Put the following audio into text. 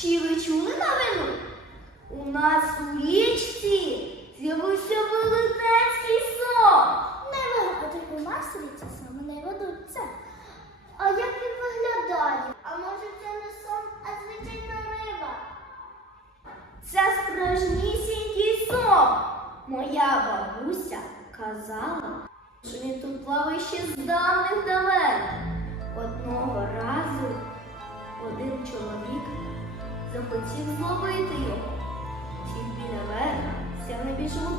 Чи ви чули новину? У нас у річці з'явився велетенський сон. Не у нас річці саме не ведуться. А як він виглядає? А може це не сон, а звичайна риба? Це справжнісінький сон. Моя бабуся казала, що він тут плаває ще з давних далек. захотів зловити його. Тільки біля мене, сяв на більшому.